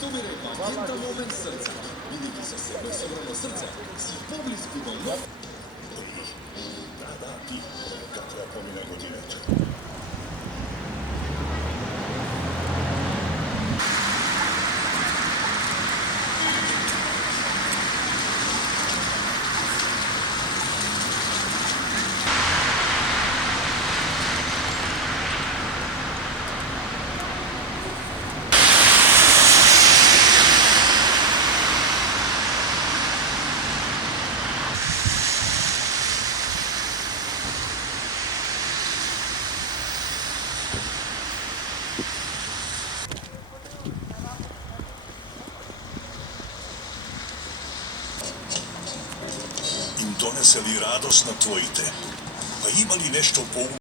Sumire magenta moment srca. Vidite sa sebe sobrano srce. Si poblisku do noć. Da, ti. Kakva pomina godine. Im donese li radost na tvojite? Pa ima li nešto po